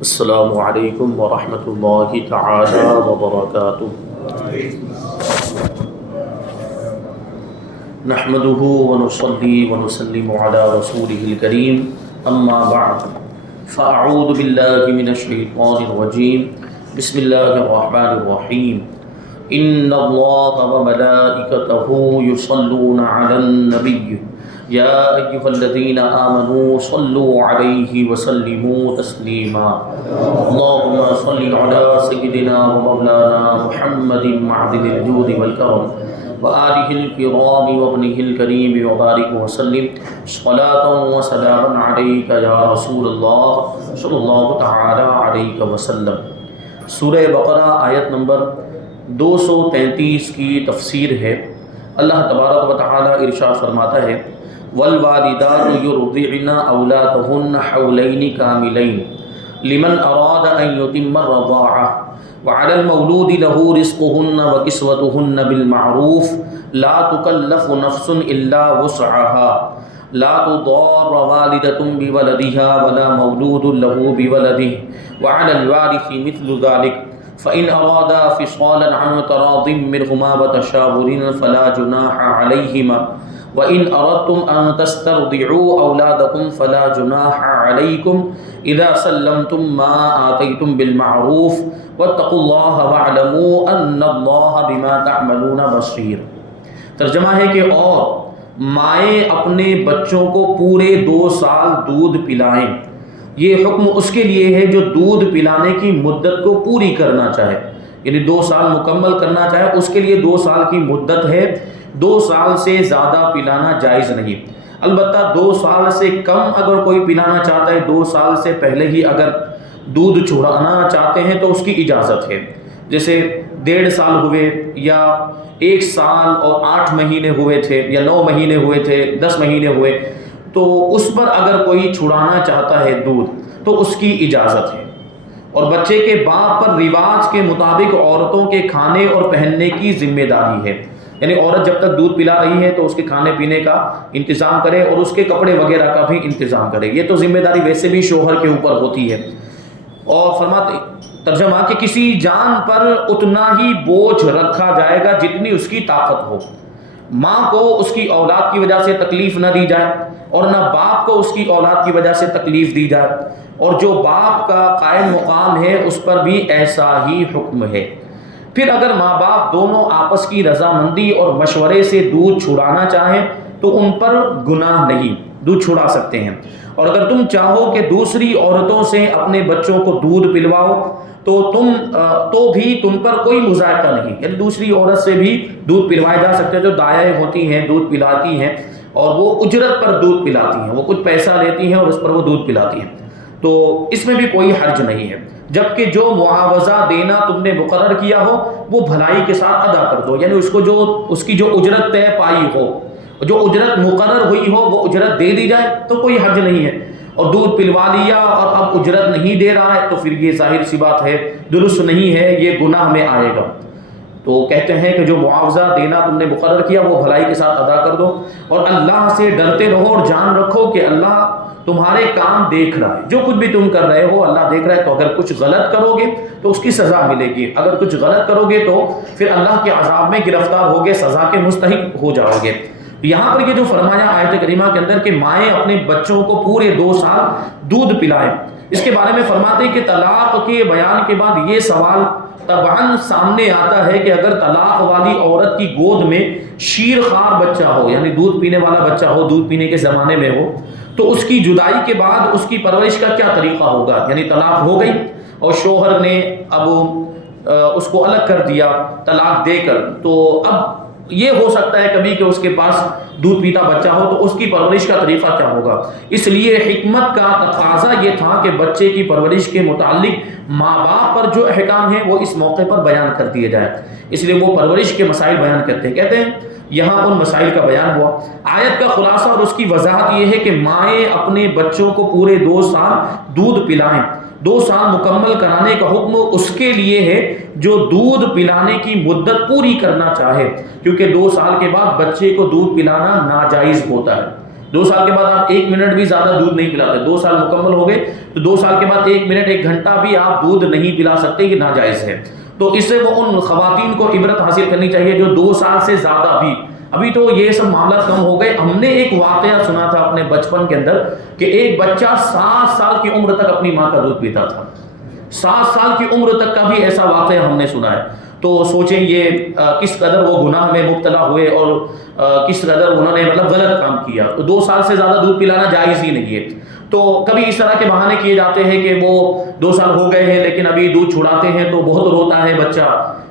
السلام علیکم ورحمۃ اللہ تعالی وبرکاتہ۔ نحمده ونصلي ونسلم على رسوله الكريم، اما بعد فاعوذ باللہ من الشیطان الرجیم، بسم اللہ الرحمن الرحیم۔ ان اللہ وملائکتہ یصلون علی النبی یا ایھا الذین آمنوا صلوا علیہ وسلموا تسلیما۔ اللہم صل علی سیدنا ومولانا محمد معدن الجود والکرم وآلہ الکرام وابنہ الکریم وبارک وسلم صلاۃ وسلام علیک یا رسول اللہ صلی اللہ تعالی علیہ وسلم۔ سورہ بقرہ آیت نمبر 233 کی تفسیر ہے۔ اللہ تبارک و تعالی ارشاد فرماتا ہے: والوالدات یرضعن اولادہن حولین کاملین لمن اراد ان یتم الرضاعہ وعلی المولود لہ رزقہن وکسوتہن بالمعروف لا تکلف نفس الا وسعها لا تضار والدۃ بولدہا ولا مولود لہ بولدہ وعلی الوارث مثل ذلک فإن أرادا فصالا عن تراض منهما وتشاور فلا جناح عليهما وإن أردتم أن تسترضعوا أولادكم فلا جناح عليكم إذا سلمتم ما آتيتم بالمعروف واتقوا الله واعلموا أن الله بما تعملون بصير۔ ترجمہ ہے کہ اور مائیں اپنے بچوں کو پورے 2 سال دودھ پلائیں۔ یہ حکم اس کے لیے ہے جو دودھ پلانے کی مدت کو پوری کرنا چاہے، یعنی 2 سال مکمل کرنا چاہے، اس کے لیے 2 سال کی مدت ہے۔ 2 سال سے زیادہ پلانا جائز نہیں، البتہ 2 سال سے کم اگر کوئی پلانا چاہتا ہے، 2 سال سے پہلے ہی اگر دودھ چھڑانا چاہتے ہیں تو اس کی اجازت ہے۔ جیسے 1.5 سال ہوئے یا 1 سال اور 8 مہینے ہوئے تھے یا 9 مہینے ہوئے تھے، 10 مہینے ہوئے، تو اس پر اگر کوئی چھڑانا چاہتا ہے دودھ تو اس کی اجازت ہے۔ اور بچے کے باپ پر رواج کے مطابق عورتوں کے کھانے اور پہننے کی ذمہ داری ہے، یعنی عورت جب تک دودھ پلا رہی ہے تو اس کے کھانے پینے کا انتظام کرے اور اس کے کپڑے وغیرہ کا بھی انتظام کرے۔ یہ تو ذمہ داری ویسے بھی شوہر کے اوپر ہوتی ہے۔ اور فرماتے ترجمہ کہ کسی جان پر اتنا ہی بوجھ رکھا جائے گا جتنی اس کی طاقت ہو۔ ماں کو اس کی اولاد کی وجہ سے تکلیف نہ دی جائے اور نہ باپ کو اس کی اولاد کی وجہ سے تکلیف دی جائے، اور جو باپ کا قائم مقام ہے اس پر بھی ایسا ہی حکم ہے۔ پھر اگر ماں باپ دونوں آپس کی رضامندی اور مشورے سے دودھ چھڑانا چاہیں تو ان پر گناہ نہیں، دودھ چھڑا سکتے ہیں۔ اور اگر تم چاہو کہ دوسری عورتوں سے اپنے بچوں کو دودھ پلواؤ تو بھی تم پر کوئی مذائقہ نہیں، یعنی دوسری عورت سے بھی دودھ پلوائے جا سکتے ہیں جو دائیں ہوتی ہیں، دودھ پلاتی ہیں اور وہ اجرت پر دودھ پلاتی ہیں، وہ کچھ پیسہ لیتی ہیں اور اس پر وہ دودھ پلاتی ہیں، تو اس میں بھی کوئی حرج نہیں ہے۔ جبکہ جو معاوضہ دینا تم نے مقرر کیا ہو وہ بھلائی کے ساتھ ادا کر دو، یعنی اس کی جو اجرت طے پائی ہو، جو اجرت مقرر ہوئی ہو وہ اجرت دے دی جائے تو کوئی حرج نہیں ہے۔ اور دودھ پلوا لیا اور اب اجرت نہیں دے رہا ہے تو پھر یہ ظاہر سی بات ہے درست نہیں ہے، یہ گناہ میں آئے گا۔ تو کہتے ہیں کہ جو معاوضہ دینا تم نے مقرر کیا وہ بھلائی کے ساتھ ادا کر دو، اور اللہ سے ڈرتے رہو اور جان رکھو کہ اللہ تمہارے کام دیکھ رہا ہے، جو کچھ بھی تم کر رہے ہو اللہ دیکھ رہا ہے۔ تو اگر کچھ غلط کرو گے تو اس کی سزا ملے گی، اگر کچھ غلط کرو گے تو پھر اللہ کے عذاب میں گرفتار ہوگے، سزا کے مستحق ہو جاؤ گے۔ یہاں پر یہ جو فرمایا آیت کریمہ کے اندر کہ مائیں اپنے بچوں کو پورے 2 سال دودھ پلائیں، اس کے بارے میں فرماتے ہیں کہ طلاق کے بیان کے بعد یہ سوال طبعاً سامنے آتا ہے کہ اگر طلاق والی عورت کی گود میں شیر خوار بچہ ہو، یعنی دودھ پینے والا بچہ ہو، دودھ پینے کے زمانے میں ہو، تو اس کی جدائی کے بعد اس کی پرورش کا کیا طریقہ ہوگا؟ یعنی طلاق ہو گئی اور شوہر نے اب اس کو الگ کر دیا طلاق دے کر، تو اب یہ ہو سکتا ہے کبھی کہ اس کے پاس دودھ پیتا بچہ ہو تو اس کی پرورش کا طریقہ کیا ہوگا۔ اس لیے حکمت کا تقاضا یہ تھا کہ بچے کی پرورش کے متعلق ماں باپ پر جو احکام ہیں وہ اس موقع پر بیان کر دیے جائے، اس لیے وہ پرورش کے مسائل بیان کرتے ہیں۔ کہتے ہیں یہاں ان مسائل کا بیان ہوا۔ آیت کا خلاصہ اور اس کی وضاحت یہ ہے کہ مائیں اپنے بچوں کو پورے 2 سال دودھ پلائیں۔ 2 سال مکمل کرانے کا حکم اس کے لیے ہے جو دودھ پلانے کی مدت پوری کرنا چاہے، کیونکہ 2 سال کے بعد بچے کو دودھ پلانا ناجائز ہوتا ہے، 2 سال کے بعد آپ 1 منٹ بھی زیادہ دودھ نہیں پلاتے. 2 سال مکمل ہو گئے تو 2 سال کے بعد 1 منٹ 1 گھنٹہ بھی آپ دودھ نہیں پلا سکتے, یہ ناجائز ہے. تو اس سے وہ ان خواتین کو عبرت حاصل کرنی چاہیے جو 2 سال سے زیادہ بھی, ابھی تو یہ سب معاملات کم ہو گئے. ہم نے ایک واقعہ سنا تھا اپنے بچپن کے اندر کہ ایک بچہ 7 سال کی عمر تک اپنی ماں کا دودھ پیتا تھا. 7 سال کی عمر تک کا بھی ایسا واقعہ ہم نے سنا ہے. تو سوچیں یہ کس قدر وہ گناہ میں مبتلا ہوئے اور کس قدر انہوں نے مطلب غلط کام کیا. تو 2 سال سے زیادہ دودھ پلانا جائز ہی نہیں ہے. تو کبھی اس طرح کے بہانے کیے جاتے ہیں کہ وہ 2 سال ہو گئے ہیں لیکن ابھی دودھ چھڑاتے ہیں تو بہت روتا ہے بچہ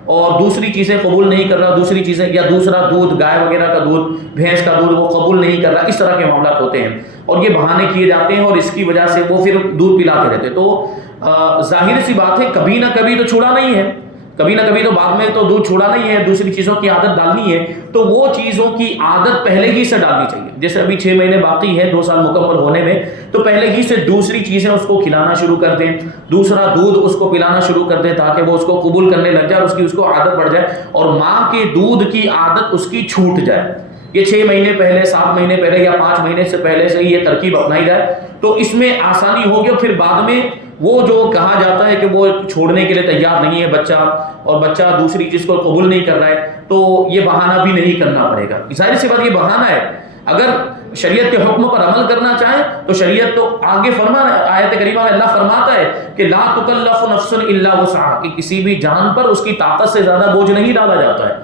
اور دوسری چیزیں قبول نہیں کر رہا, دوسری چیزیں یا دوسرا دودھ گائے وغیرہ کا دودھ, بھینس کا دودھ وہ قبول نہیں کر رہا. اس طرح کے معاملات ہوتے ہیں اور یہ بہانے کیے جاتے ہیں اور اس کی وجہ سے وہ پھر دودھ پلاتے رہتے. تو ظاہر سی بات ہے کبھی نہ کبھی تو چھوڑا نہیں ہے, کبھی نہ کبھی تو بعد میں تو دودھ چھوڑا نہیں ہے, دوسری چیزوں کی عادت ڈالنی ہے. تو وہ چیزوں کی عادت پہلے ہی سے ڈالنی چاہیے. جیسے ابھی 6 مہینے باقی ہے 2 سال مکمل ہونے میں, تو پہلے ہی سے دوسری چیزیں اس کو کھلانا شروع کر دیں, دوسرا دودھ اس کو پلانا شروع کر دیں تاکہ وہ اس کو قبول کرنے لگ جائے, اس کو عادت بڑھ جائے اور ماں کے دودھ کی عادت اس کی چھوٹ جائے. یہ 6 مہینے پہلے, 7 مہینے پہلے یا 5 مہینے سے پہلے سے یہ ترکیب اپنائی جائے تو اس میں آسانی ہوگی. اور پھر بعد میں وہ جو کہا جاتا ہے کہ وہ چھوڑنے کے لیے تیار نہیں ہے بچہ اور بچہ دوسری چیز کو قبول نہیں کر رہا ہے, تو یہ بہانہ بھی نہیں کرنا پڑے گا. ظاہر سی بات یہ بہانہ ہے. اگر شریعت کے حکم پر عمل کرنا چاہیں تو شریعت تو آگے آیت کریمہ میں اللہ فرماتا ہے کہ لا تکلف نفس الا وسعها, کہ کسی بھی جان پر اس کی طاقت سے زیادہ بوجھ نہیں ڈالا جاتا ہے.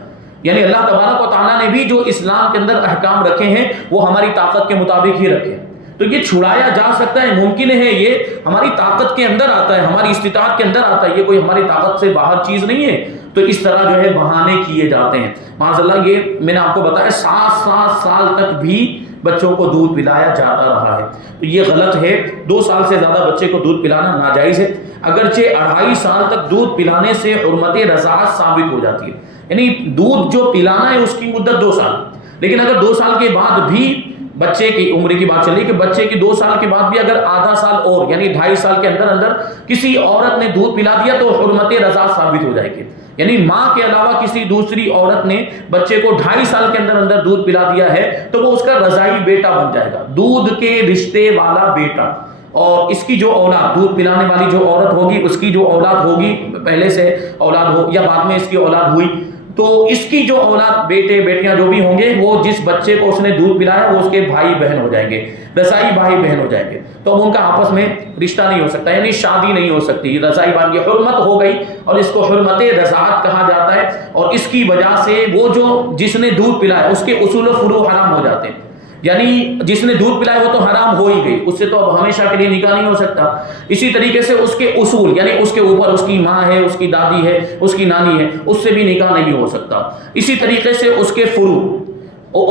یعنی اللہ تبارک و تعالیٰ نے بھی جو اسلام کے اندر احکام رکھے ہیں وہ ہماری طاقت کے مطابق ہی رکھے ہیں. تو یہ چھڑایا جا سکتا ہے, ممکن ہے, یہ ہماری طاقت کے اندر آتا ہے, ہماری استطاعت کے اندر آتا ہے, یہ کوئی ہماری طاقت سے باہر چیز نہیں ہے. تو اس طرح جو ہے بہانے کیے جاتے ہیں. معاذ اللہ یہ میں نے آپ کو بتایا 7 سال تک بھی بچوں کو دودھ پلایا جاتا رہا ہے, تو یہ غلط ہے. 2 سال سے زیادہ بچے کو دودھ پلانا ناجائز ہے. اگرچہ 2.5 سال تک دودھ پلانے سے حرمت رضاعت ثابت ہو جاتی ہے, یعنی دودھ جو پلانا ہے اس کی مدت 2 سال, لیکن اگر 2 سال کے بعد بھی بچے کی عمر کی بات چلی کہ بچے کی 2 سال کے بعد بھی اگر آدھا سال اور یعنی 2.5 سال کے اندر اندر کسی عورت نے دودھ پلا دیا تو حرمت رضاعت ثابت ہو جائے گی. یعنی ماں کے علاوہ کسی دوسری عورت نے بچے کو 2.5 سال کے اندر اندر دودھ پلا دیا ہے تو وہ اس کا رضاعی بیٹا بن جائے گا, دودھ کے رشتے والا بیٹا. اور اس کی جو اولاد, دودھ پلانے والی جو عورت ہوگی اس کی جو اولاد ہوگی, پہلے سے اولاد ہو یا بعد میں اس کی اولاد ہوئی, تو اس کی جو اولاد بیٹے بیٹیاں جو بھی ہوں گے وہ جس بچے کو اس نے دودھ پلایا وہ اس کے بھائی بہن ہو جائیں گے, رضائی بھائی بہن ہو جائیں گے. تو اب ان کا آپس میں رشتہ نہیں ہو سکتا, یعنی شادی نہیں ہو سکتی. رضائی بھائی کی حرمت ہو گئی اور اس کو حرمت رضاعت کہا جاتا ہے. اور اس کی وجہ سے وہ جو جس نے دودھ پلایا اس کے اصول و فروع حرام ہو جاتے ہیں. یعنی جس نے دودھ پلایا وہ تو حرام ہو ہی گئی, اس سے تو اب ہمیشہ کے لیے نکاح نہیں ہو سکتا. اسی طریقے سے اس کے اصول یعنی اس کے اوپر اس کی ماں ہے, اس کی دادی ہے, اس کی نانی ہے, اس سے بھی نکاح نہیں ہو سکتا. اسی طریقے سے اس کے فروع,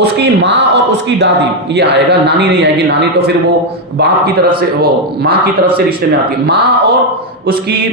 اس کی ماں اور اس کی دادی یہ آئے گا, نانی نہیں آئے گی. نانی تو پھر وہ باپ کی طرف سے, وہ ماں کی طرف سے رشتے میں آتی ہے, ماں اور اس کی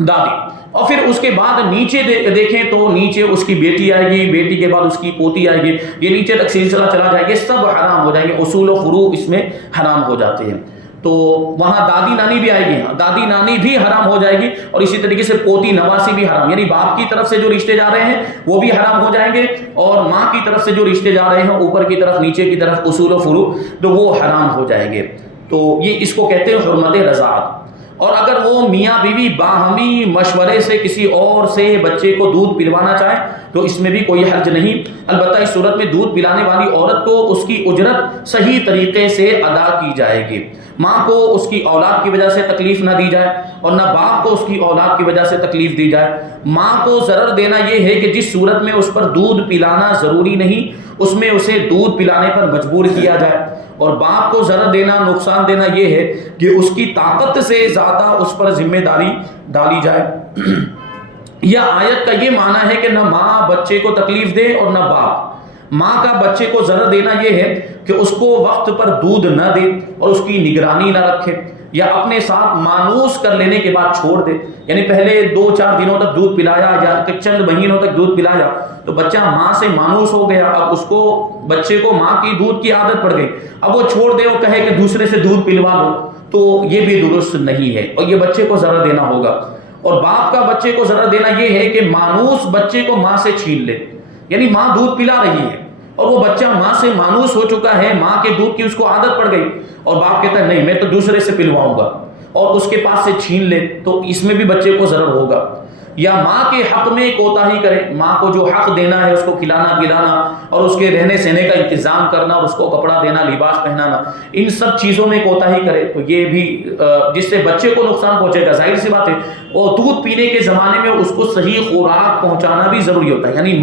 دادی. اور پھر اس کے بعد نیچے دیکھیں تو نیچے اس کی بیٹی آئے گی, بیٹی کے بعد اس کی پوتی آئے گی, یہ نیچے تک سلسلہ چلا جائے گا, سب حرام ہو جائیں گے. اصول و فروع اس میں حرام ہو جاتے ہیں. تو وہاں دادی نانی بھی آئے گی, دادی نانی بھی حرام ہو جائے گی. اور اسی طریقے سے پوتی نواسی بھی حرام, یعنی باپ کی طرف سے جو رشتے جا رہے ہیں وہ بھی حرام ہو جائیں گے, اور ماں کی طرف سے جو رشتے جا رہے ہیں اوپر کی طرف نیچے کی طرف اصول و فروع تو وہ حرام ہو جائیں گے. تو یہ اس کو کہتے ہیں حرمت رضاعت. اور اگر وہ میاں بیوی باہمی مشورے سے کسی اور سے بچے کو دودھ پلوانا چاہیں تو اس میں بھی کوئی حرج نہیں. البتہ اس صورت میں دودھ پلانے والی عورت کو اس کی اجرت صحیح طریقے سے ادا کی جائے گی. ماں کو اس کی اولاد کی وجہ سے تکلیف نہ دی جائے اور نہ باپ کو اس کی اولاد کی وجہ سے تکلیف دی جائے. ماں کو ضرر دینا یہ ہے کہ جس صورت میں اس پر دودھ پلانا ضروری نہیں اس میں اسے دودھ پلانے پر مجبور کیا جائے. اور باپ کو ضرر دینا, نقصان دینا یہ ہے کہ اس کی طاقت سے زیادہ اس پر ذمہ داری ڈالی جائے. یا آیت کا یہ معنی ہے کہ نہ ماں بچے کو تکلیف دے اور نہ باپ. ماں کا بچے کو ضرر دینا یہ ہے کہ اس کو وقت پر دودھ نہ دے اور اس کی نگرانی نہ رکھے, یا اپنے ساتھ مانوس کر لینے کے بعد چھوڑ دے. یعنی پہلے 2-4 دنوں تک دودھ پلایا یا چند مہینوں تک دودھ پلایا تو بچہ ماں سے مانوس ہو گیا, اب اس کو بچے کو ماں کی دودھ کی عادت پڑ گئی, اب وہ چھوڑ دے, وہ کہے کہ دوسرے سے دودھ پلوا دو, تو یہ بھی درست نہیں ہے اور یہ بچے کو ضرر دینا ہوگا. اور باپ کا بچے کو ضرر دینا یہ ہے کہ مانوس بچے کو ماں سے چھین لے. یعنی ماں دودھ پلا رہی ہے اور وہ بچہ ماں سے مانوس ہو چکا ہے، ماں کے دودھ کی اس کو عادت پڑ گئی، اور باپ کہتا ہے نہیں میں تو دوسرے سے پلواؤں گا، اور اس کے پاس سے چھین لے، تو اس میں بھی بچے کو ضرر ہوگا۔ یا ماں کے حق میں کوتاہی کرے، ماں کو جو حق دینا ہے اس کو کھلانا پلانا اور اس کے رہنے سہنے کا انتظام کرنا اور اس کو کپڑا دینا، لباس پہنانا، ان سب چیزوں میں کوتاہی کرے تو یہ بھی جس سے بچے کو نقصان پہنچے گا۔ ظاہر سی بات ہے، اور دودھ پینے کے زمانے میں اس کو صحیح خوراک پہنچانا بھی ضروری ہوتا ہے، یعنی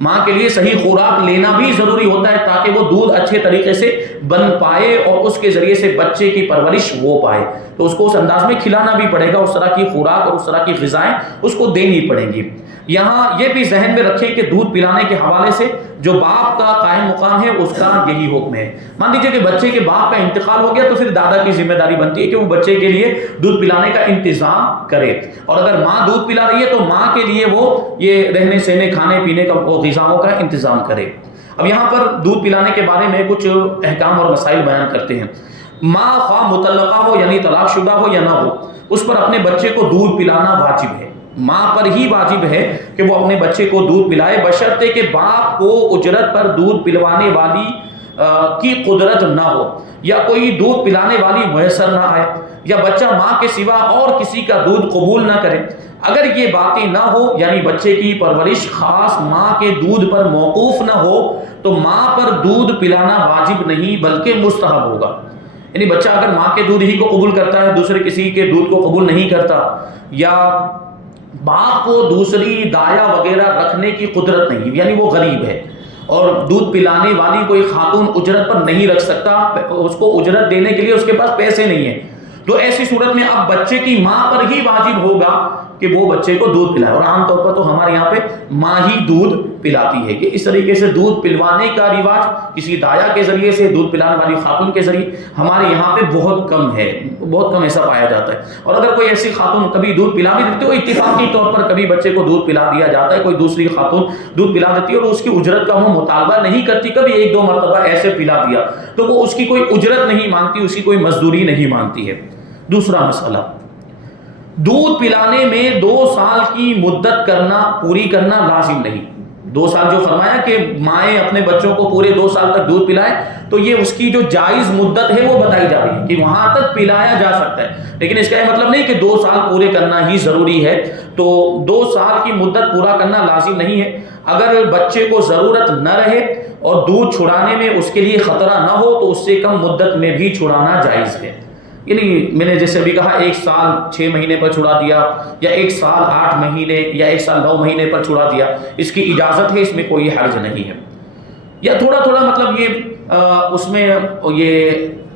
ماں کے لیے صحیح خوراک لینا بھی ضروری ہوتا ہے تاکہ وہ دودھ اچھے طریقے سے بن پائے اور اس کے ذریعے سے بچے کی پرورش ہو پائے، تو اس کو اس انداز میں کھلانا بھی پڑے گا، اس طرح کی خوراک اور اس طرح کی غذائیں اس کو دینی پڑیں گی۔ یہاں یہ بھی ذہن میں رکھیں کہ دودھ پلانے کے حوالے سے جو باپ کا قائم مقام ہے اس کا یہی حکم ہے۔ مان لیجیے کہ بچے کے باپ کا انتقال ہو گیا تو پھر دادا کی ذمہ داری بنتی ہے کہ وہ بچے کے لیے دودھ پلانے کا انتظام کرے، اور اگر ماں دودھ پلا رہی ہے تو ماں کے لیے وہ یہ رہنے سہنے کھانے پینے کا غذاؤں کا انتظام کرے۔ اب یہاں پر دودھ پلانے کے بارے میں کچھ احکام اور مسائل بیان کرتے ہیں۔ ماں خواہ مطلقہ ہو یعنی طلاق شدہ ہو یا نہ ہو، اس پر اپنے بچے کو دودھ پلانا واجب ہے، ماں پر ہی واجب ہے کہ وہ اپنے بچے کو دودھ پلائے، بشرطے کہ باپ کو اجرت پر دودھ پلوانے والی کی قدرت نہ ہو، یا کوئی دودھ پلانے والی میسر نہ آئے، یا بچہ ماں کے سوا اور کسی کا دودھ قبول نہ کرے۔ اگر یہ باتیں نہ ہو یعنی بچے کی پرورش خاص ماں کے دودھ پر موقوف نہ ہو تو ماں پر دودھ پلانا واجب نہیں بلکہ مستحب ہوگا۔ یعنی بچہ اگر ماں کے دودھ ہی کو قبول کرتا ہے، دوسرے کسی کے دودھ کو قبول نہیں کرتا، یا باپ کو دوسری دایا وغیرہ رکھنے کی قدرت نہیں، یعنی وہ غریب ہے اور دودھ پلانے والی کوئی خاتون اجرت پر نہیں رکھ سکتا، اس کو اجرت دینے کے لیے اس کے پاس پیسے نہیں ہیں، تو ایسی صورت میں اب بچے کی ماں پر ہی واجب ہوگا کہ وہ بچے کو دودھ پلائے، اور عام طور پر تو ہمارے یہاں پہ ماں ہی دودھ پلاتی ہے کہ اس طریقے سے دودھ پلوانے کا رواج کسی دایا کے ذریعے سے، دودھ پلانے والی خاتون کے ذریعے ہمارے یہاں پہ بہت کم ہے، بہت کم ایسا پایا جاتا ہے۔ اور اگر کوئی ایسی خاتون کبھی دودھ پلا بھی دیتی ہے، اتفاقی طور پر کبھی بچے کو دودھ پلا دیا جاتا ہے، کوئی دوسری خاتون دودھ پلا دیتی ہے اور اس کی اجرت کا وہ مطالبہ نہیں کرتی، کبھی ایک دو مرتبہ ایسے پلا دیا تو وہ اس کی کوئی اجرت نہیں مانگتی، اس کی کوئی مزدوری نہیں مانگتی ہے۔ دوسرا مسئلہ، دودھ پلانے میں 2 سال کی مدت پوری کرنا لازم نہیں۔ 2 سال جو فرمایا کہ مائیں اپنے بچوں کو پورے 2 سال تک دودھ پلائیں، تو یہ اس کی جو جائز مدت ہے وہ بتائی جا رہی ہے کہ وہاں تک پلایا جا سکتا ہے، لیکن اس کا یہ مطلب نہیں کہ 2 سال پورے کرنا ہی ضروری ہے، تو 2 سال کی مدت پورا کرنا لازم نہیں ہے۔ اگر بچے کو ضرورت نہ رہے اور دودھ چھڑانے میں اس کے لیے خطرہ نہ ہو تو اس سے کم مدت میں بھی چھڑانا جائز ہے، یعنی میں نے جیسے بھی کہا 1 سال 6 مہینے پر چھڑا دیا، یا 1 سال 8 مہینے، یا 1 سال 9 مہینے پر چھڑا دیا، اس کی اجازت ہے، اس میں کوئی حرج نہیں ہے۔ یا تھوڑا تھوڑا مطلب یہ اس میں یہ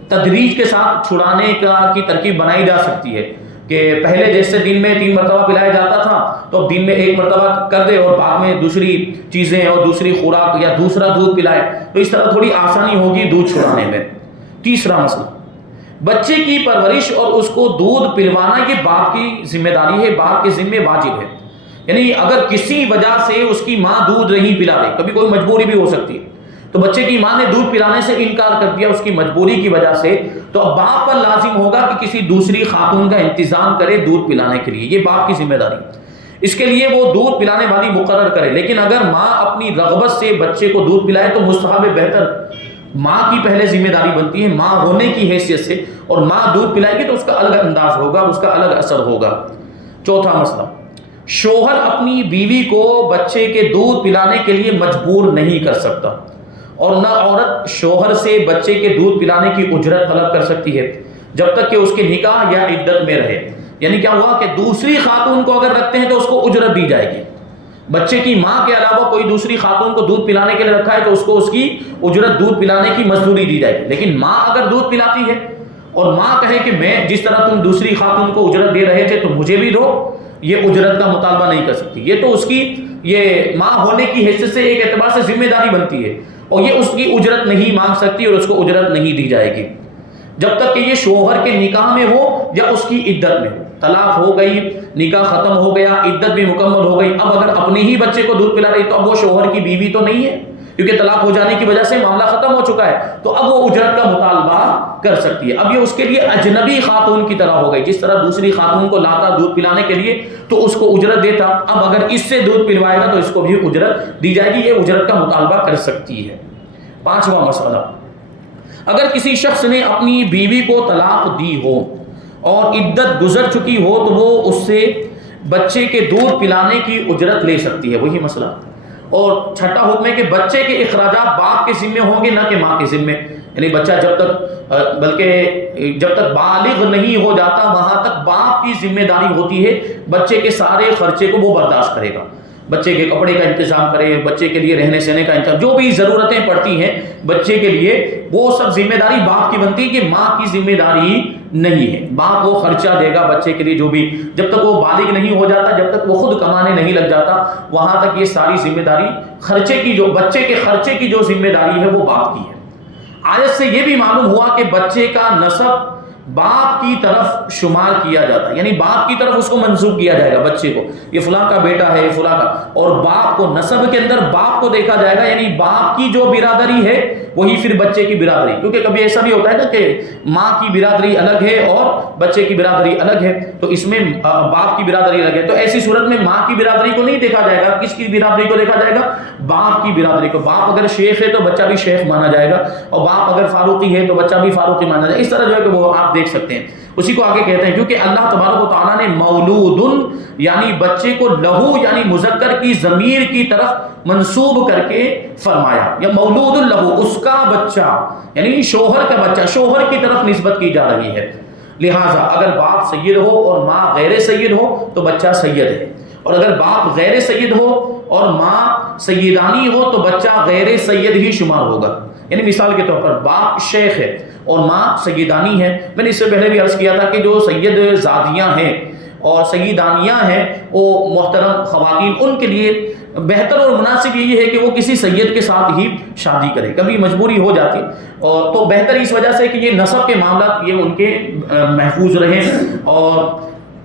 تدریج کے ساتھ چھڑانے کی ترکیب بنائی جا سکتی ہے کہ پہلے جیسے دن میں 3 مرتبہ پلایا جاتا تھا تو اب دن میں 1 مرتبہ کر دے اور بعد میں دوسری چیزیں اور دوسری خوراک یا دوسرا دودھ پلائے، تو اس طرح تھوڑی آسانی ہوگی دودھ چھڑانے میں۔ تیسرا مسئلہ، بچے کی پرورش اور اس کو دودھ پلوانا یہ باپ کی ذمہ داری ہے، باپ کے ذمہ واجب ہے، یعنی اگر کسی وجہ سے اس کی ماں دودھ نہیں پلا رہی، کبھی کوئی مجبوری بھی ہو سکتی ہے، تو بچے کی ماں نے دودھ پلانے سے انکار کر دیا اس کی مجبوری کی وجہ سے، تو اب باپ پر لازم ہوگا کہ کسی دوسری خاتون کا انتظام کرے دودھ پلانے کے لیے، یہ باپ کی ذمہ داری ہے، اس کے لیے وہ دودھ پلانے والی مقرر کرے۔ لیکن اگر ماں اپنی رغبت سے بچے کو دودھ پلائے تو مستحب بہتر، ماں کی پہلے ذمہ داری بنتی ہے ماں ہونے کی حیثیت سے، اور ماں دودھ پلائے گی تو اس کا الگ انداز ہوگا، اس کا الگ اثر ہوگا۔ چوتھا مسئلہ، شوہر اپنی بیوی کو بچے کے دودھ پلانے کے لیے مجبور نہیں کر سکتا، اور نہ عورت شوہر سے بچے کے دودھ پلانے کی اجرت طلب کر سکتی ہے جب تک کہ اس کے نکاح یا عدت میں رہے۔ یعنی کیا ہوا کہ دوسری خاتون کو اگر رکھتے ہیں تو اس کو اجرت دی جائے گی، بچے کی ماں کے علاوہ کوئی دوسری خاتون کو دودھ پلانے کے لیے رکھا ہے تو اس کو اس کی اجرت دودھ پلانے کی مزدوری دی جائے گی، لیکن ماں اگر دودھ پلاتی ہے اور ماں کہے کہ میں جس طرح تم دوسری خاتون کو اجرت دے رہے تھے تو مجھے بھی دو، یہ اجرت کا مطالبہ نہیں کر سکتی، یہ تو اس کی یہ ماں ہونے کی حیثیت سے ایک اعتبار سے ذمہ داری بنتی ہے، اور یہ اس کی اجرت نہیں مانگ سکتی اور اس کو اجرت نہیں دی جائے گی جب تک کہ یہ شوہر کے نکاح میں ہو یا اس کی عدت میں ہو۔ طلاق ہو گئی، نکاح ختم ہو گیا، عدت بھی مکمل ہو گئی، اب اگر اپنے ہی بچے کو دودھ پلا رہی تو اب وہ شوہر کی بیوی تو نہیں ہے، کیونکہ طلاق ہو جانے کی وجہ سے معاملہ ختم ہو چکا ہے، تو اب وہ اجرت کا مطالبہ کر سکتی ہے۔ اب یہ اس کے لیے اجنبی خاتون کی طرح ہو گئی، جس طرح دوسری خاتون کو لاتا دودھ پلانے کے لیے تو اس کو اجرت دیتا، اب اگر اس سے دودھ پلوائے گا تو اس کو بھی اجرت دی جائے گی، یہ اجرت کا مطالبہ کر سکتی ہے۔ پانچواں مسئلہ، اگر کسی شخص نے اپنی بیوی کو طلاق دی ہو اور عدت گزر چکی ہو تو وہ اس سے بچے کے دودھ پلانے کی اجرت لے سکتی ہے، وہی مسئلہ۔ اور چھٹا حکم ہے کہ بچے کے اخراجات باپ کے ذمے ہوں گے نہ کہ ماں کے ذمے، یعنی بچہ جب تک بالغ نہیں ہو جاتا وہاں تک باپ کی ذمہ داری ہوتی ہے، بچے کے سارے خرچے کو وہ برداشت کرے گا، بچے کے کپڑے کا انتظام کرے، بچے کے لیے رہنے سہنے کا انتظام، جو بھی ضرورتیں پڑتی ہیں بچے کے لیے وہ سب ذمہ داری باپ کی بنتی ہے، کہ ماں کی ذمہ داری نہیں ہے۔ باپ وہ خرچہ دے گا بچے کے لیے، جو بھی جب تک وہ بالغ نہیں ہو جاتا، جب تک وہ خود کمانے نہیں لگ جاتا، وہاں تک یہ ساری ذمہ داری خرچے کی، جو بچے کے خرچے کی جو ذمہ داری ہے وہ باپ کی ہے۔ آیت سے یہ بھی معلوم ہوا کہ بچے کا نسب باپ کی طرف شمار کیا جاتا ہے، یعنی باپ کی طرف اس کو منسوب کیا جائے گا، بچے کو یہ فلاں کا بیٹا ہے، یہ فلاں کا، اور باپ کو نسب کے اندر باپ کو دیکھا جائے گا، یعنی باپ کی جو برادری ہے وہی پھر بچے کی برادری، کیونکہ کبھی ایسا بھی ہوتا ہے نا کہ ماں کی برادری الگ ہے اور بچے کی برادری الگ ہے، تو اس میں باپ کی برادری الگ ہے، تو ایسی صورت میں ماں کی برادری کو نہیں دیکھا جائے گا، کس کی برادری کو دیکھا جائے گا؟ باپ کی برادری کو۔ باپ اگر شیخ ہے تو بچہ بھی شیخ مانا جائے گا، اور باپ اگر فاروقی ہے تو بچہ بھی فاروقی مانا جائے گا، اس طرح جو ہے کہ وہ آپ دیکھ سکتے ہیں۔ اسی کو آگے کہتے ہیں کیونکہ اللہ تبارک و تعالیٰ نے مولود یعنی بچے کو لہو یعنی مذکر کی ضمیر کی طرف منسوب کر کے فرمایا، یا مولود لہو اس کا بچہ یعنی شوہر کا بچہ، شوہر کی طرف نسبت کی جا رہی ہے۔ لہٰذا اگر باپ سید ہو اور ماں غیر سید ہو تو بچہ سید ہے، اور اگر باپ غیر سید ہو اور ماں سیدانی ہو تو بچہ غیر سید ہی شمار ہوگا۔ یعنی مثال کے طور پر باپ شیخ ہے اور ماں سیدانی ہے۔ میں نے اس سے پہلے بھی عرض کیا تھا کہ جو سید زادیاں ہیں اور سیدانیاں ہیں وہ محترم خواتین، ان کے لیے بہتر اور مناسب یہی ہے کہ وہ کسی سید کے ساتھ ہی شادی کرے، کبھی مجبوری ہو جاتی اور تو بہتر اس وجہ سے کہ یہ نسب کے معاملات یہ ان کے محفوظ رہیں، اور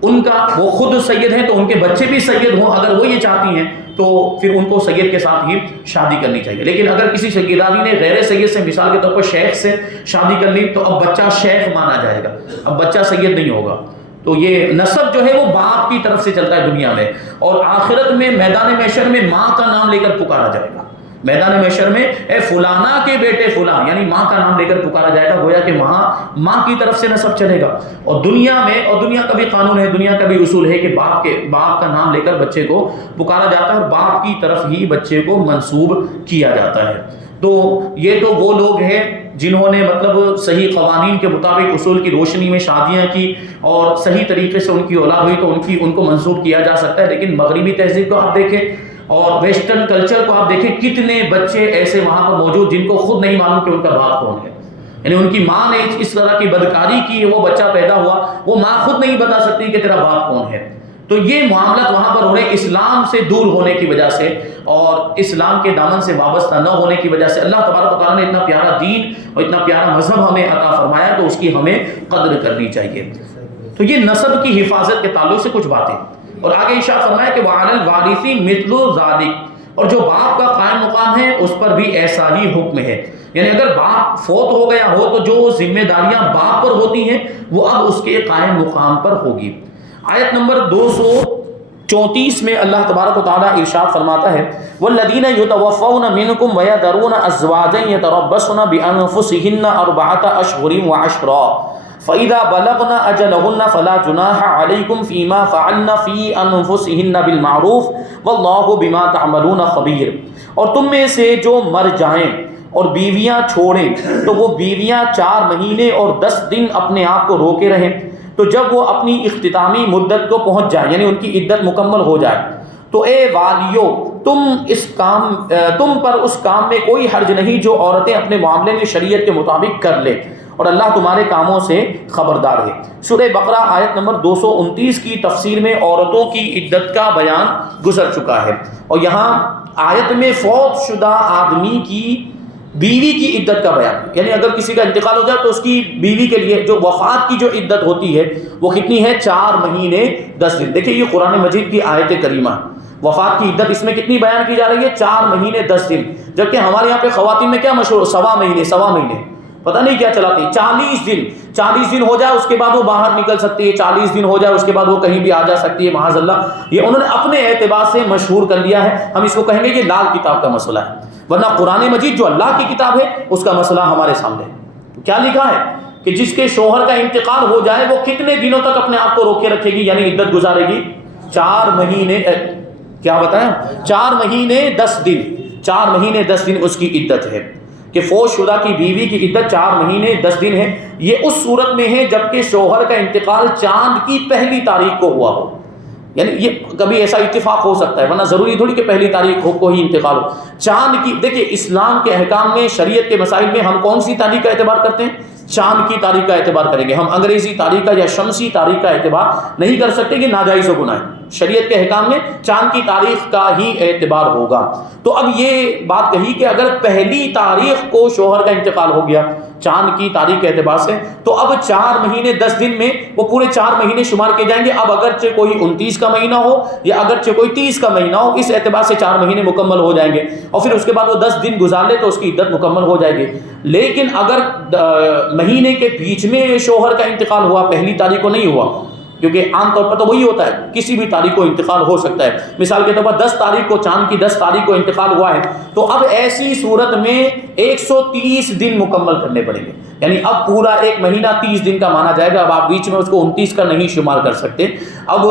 ان کا وہ خود سید ہیں تو ان کے بچے بھی سید ہوں، اگر وہ یہ چاہتی ہیں تو پھر ان کو سید کے ساتھ ہی شادی کرنی چاہیے۔ لیکن اگر کسی سیدانی نے غیر سید سے مثال کے طور پر شیخ سے شادی کر لی تو اب بچہ شیخ مانا جائے گا، اب بچہ سید نہیں ہوگا۔ تو یہ نسب جو ہے وہ باپ کی طرف سے چلتا ہے دنیا میں، اور آخرت میں میدان محشر میں ماں کا نام لے کر پکارا جائے گا۔ میدان محشر میں اے فلانا کے بیٹے فلاں، یعنی ماں کا نام لے کر پکارا جائے گا، گویا کہ وہاں ماں کی طرف سے نسب چلے گا۔ اور دنیا میں، اور دنیا کا بھی قانون ہے، دنیا کا بھی اصول ہے کہ باپ کا نام لے کر بچے کو پکارا جاتا ہے اور باپ کی طرف ہی بچے کو منسوب کیا جاتا ہے۔ تو یہ تو وہ لوگ ہیں جنہوں نے مطلب صحیح قوانین کے مطابق اصول کی روشنی میں شادیاں کی اور صحیح طریقے سے ان کی اولاد ہوئی تو ان کو منسوب کیا جا سکتا ہے۔ لیکن مغربی تہذیب کو آپ دیکھیں اور ویسٹرن کلچر کو آپ دیکھیں، کتنے بچے ایسے وہاں پر موجود جن کو خود نہیں معلوم کہ ان کا باپ کون ہے، یعنی ان کی ماں نے اس طرح کی بدکاری کی، وہ بچہ پیدا ہوا، وہ ماں خود نہیں بتا سکتی کہ تیرا باپ کون ہے۔ تو یہ معاملات وہاں پر ہو رہے اسلام سے دور ہونے کی وجہ سے اور اسلام کے دامن سے وابستہ نہ ہونے کی وجہ سے۔ اللہ تبارک و تعالیٰ نے اتنا پیارا دین اور اتنا پیارا مذہب ہمیں عطا فرمایا تو اس کی ہمیں قدر کرنی چاہیے۔ تو یہ نسب کی حفاظت کے تعلق سے کچھ باتیں، اور آگے ارشاد فرمایا کہ وَعَلَى الْوَارِثِ مِثْلُ ذَلِكَ، اور جو باپ کا قائم مقام ہے اس پر بھی ایسا ہی حکم ہے، یعنی اگر باپ فوت ہو گیا ہو تو جو ذمہ داریاں باپ پر ہوتی ہیں وہ اب اس کے قائم مقام پر ہوگی۔ آیت نمبر 234 میں اللہ تبارک و تعالیٰ ارشاد فرماتا ہے وَالَّذِينَ يُتَوَفَّوْنَ مِنْكُمْ وَيَذَرُونَ أَزْوَاجًا يَتَرَبَّصْنَ بِأَنفُسِهِنَّ 4 أَشْهُرٍ وَعَشْرًا فَإِذَا بَلَغْنَ أَجَلَهُنَّ فَلَا جُنَاحَ عَلَيْكُمْ فِيمَا فَعَلْنَ فِي أَنفُسِهِنَّ بِالْمَعْرُوفِ وَاللَّهُ بِمَا تَعْمَلُونَ خَبِيرٌ، اور تم میں سے جو مر جائیں اور بیویاں چھوڑیں تو وہ بیویاں 4 مہینے اور 10 دن اپنے آپ کو روکے رہیں، تو جب وہ اپنی اختتامی مدت کو پہنچ جائے یعنی ان کی عدت مکمل ہو جائے تو اے والیو تم پر اس کام میں کوئی حرج نہیں جو عورتیں اپنے معاملے میں شریعت کے مطابق کر لیں، اور اللہ تمہارے کاموں سے خبردار ہے۔ سورہ بقرہ آیت نمبر 229 کی تفسیر میں عورتوں کی عدت کا بیان گزر چکا ہے، اور یہاں آیت میں فوت شدہ آدمی کی بیوی کی عدت کا بیان، یعنی اگر کسی کا انتقال ہو جائے تو اس کی بیوی کے لیے جو وفات کی جو عدت ہوتی ہے وہ کتنی ہے؟ 4 مہینے 10 دن۔ دیکھیں یہ قرآن مجید کی آیت کریمہ، وفات کی عدت اس میں کتنی بیان کی جا رہی ہے؟ 4 مہینے 10 دن، جبکہ ہمارے یہاں پہ خواتین میں کیا مشہور؟ سوا مہینے، پتہ نہیں کیا چلاتی، 40 دن ہو جائے اس کے بعد وہ باہر نکل سکتی ہے، 40 دن ہو جائے اس کے بعد وہ کہیں بھی آ جا سکتی ہے، معاذ اللہ۔ یہ انہوں نے اپنے اعتبار سے مشہور کر لیا ہے، ہم اس کو کہیں گے یہ لال کتاب کا مسئلہ ہے، ورنہ قرآن مجید جو اللہ کی کتاب ہے اس کا مسئلہ ہمارے سامنے ہے۔ کیا لکھا ہے کہ جس کے شوہر کا انتقال ہو جائے وہ کتنے دنوں تک اپنے آپ کو روکے رکھے گی، یعنی عدت گزارے گی؟ 4 مہینے، کیا بتائیں؟ 4 مہینے 10 دن، 4 مہینے 10 دن اس کی عدت ہے، کہ فوت شدہ کی بیوی کی عدت 4 مہینے 10 دن ہے۔ یہ اس صورت میں ہے جبکہ شوہر کا انتقال چاند کی پہلی تاریخ کو ہوا ہو، یعنی یہ کبھی ایسا اتفاق ہو سکتا ہے، ورنہ ضروری تھوڑی کہ پہلی تاریخ کو ہی انتقال ہو۔ چاند کی، دیکھیے اسلام کے احکام میں، شریعت کے مسائل میں ہم کون سی تاریخ کا اعتبار کرتے ہیں؟ چاند کی تاریخ کا اعتبار کریں گے، ہم انگریزی تاریخ کا یا شمسی تاریخ کا اعتبار نہیں کر سکتے، کہ ناجائز و گناہ ہے۔ شریعت کے احکام میں چاند کی تاریخ کا ہی اعتبار ہوگا۔ تو اب یہ بات کہی کہ اگر پہلی تاریخ کو شوہر کا انتقال ہو گیا چاند کی تاریخ کے اعتبار سے، تو اب 4 مہینے 10 دن میں وہ پورے 4 مہینے شمار کیے جائیں گے۔ اب اگرچہ کوئی 29 کا مہینہ ہو یا اگرچہ کوئی 30 کا مہینہ ہو، اس اعتبار سے 4 مہینے مکمل ہو جائیں گے، اور پھر اس کے بعد وہ 10 دن گزار لے تو اس کی عدت مکمل ہو جائے گی۔ لیکن اگر مہینے کے بیچ میں شوہر کا انتقال ہوا، پہلی تاریخ کو نہیں ہوا، کیونکہ عام طور پر تو وہی ہوتا ہے، کسی بھی تاریخ کو انتقال ہو سکتا ہے، مثال کے طور پر 10 تاریخ کو، چاند کی 10 تاریخ کو انتقال ہوا ہے، تو اب ایسی صورت میں 130 دن مکمل کرنے پڑیں گے، یعنی اب پورا ایک مہینہ 30 دن کا مانا جائے گا۔ اب آپ بیچ میں اس کو 29 کا نہیں شمار کر سکتے، اب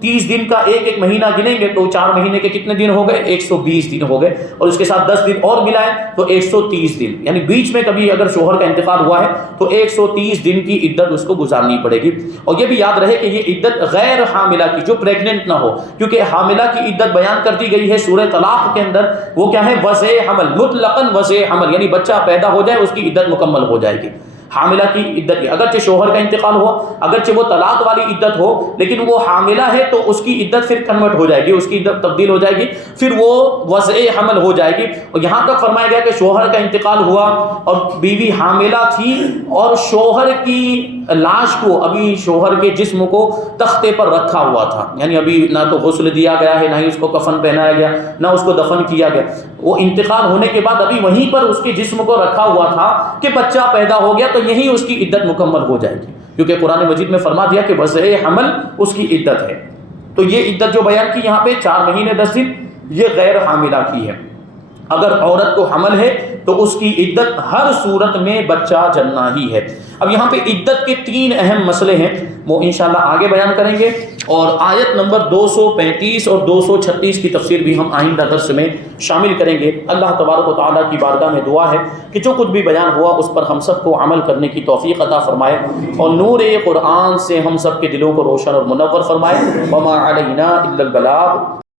30 دن کا ایک مہینہ گنیں گے تو 4 مہینے کے کتنے دن ہو گئے؟ 120 دن ہو گئے، اور اس کے ساتھ 10 دن اور ملائیں تو 130 دن، یعنی بیچ میں کبھی اگر شوہر کا انتقال ہوا ہے تو 130 دن کی عدت اس کو گزارنی پڑے گی۔ اور یہ بھی یاد رہے کہ یہ عدت غیر حاملہ کی، جو پریگننٹ نہ ہو، کیونکہ حاملہ کی عدت بیان کر دی گئی ہے سورہ طلاق کے اندر، وہ کیا ہے؟ وضع حمل، مطلقاً وضع حمل، یعنی بچہ پیدا ہو جائے اس کی عدت مکمل ہو جائے گی۔ حاملہ کی عدت کی، اگرچہ شوہر کا انتقال ہو، اگرچہ وہ طلاق والی عدت ہو، لیکن وہ حاملہ ہے تو اس کی عدت پھر کنورٹ ہو جائے گی، اس کی عدت تبدیل ہو جائے گی، پھر وہ وضع حمل ہو جائے گی۔ اور یہاں تک فرمایا گیا کہ شوہر کا انتقال ہوا اور بیوی حاملہ تھی، اور شوہر کی لاش کو، ابھی شوہر کے جسم کو تختے پر رکھا ہوا تھا، یعنی ابھی نہ تو غسل دیا گیا ہے، نہ ہی اس کو کفن پہنایا گیا، نہ اس کو دفن کیا گیا، وہ انتقال ہونے کے بعد ابھی وہیں پر اس کے جسم کو رکھا ہوا تھا کہ بچہ پیدا ہو گیا، تو یہی اس کی عدت مکمل ہو جائے گی، کیونکہ قرآن مجید میں فرما دیا کہ وضع حمل اس کی عدت ہے۔ تو یہ عدت جو بیان کی یہاں پہ 4 مہینے 10 دن، یہ غیر حاملہ کی ہے۔ اگر عورت کو حمل ہے تو اس کی عدت ہر صورت میں بچہ جننا ہی ہے۔ اب یہاں پہ عدت کے 3 اہم مسئلے ہیں، وہ انشاءاللہ آگے بیان کریں گے، اور آیت نمبر 235 اور 236 کی تفسیر بھی ہم آئندہ درس میں شامل کریں گے۔ اللہ تبارک و تعالیٰ کی بارگاہ میں دعا ہے کہ جو کچھ بھی بیان ہوا اس پر ہم سب کو عمل کرنے کی توفیق عطا فرمائے، اور نور قرآن سے ہم سب کے دلوں کو روشن اور منور فرمائے۔ وما علینا الا البلاغ۔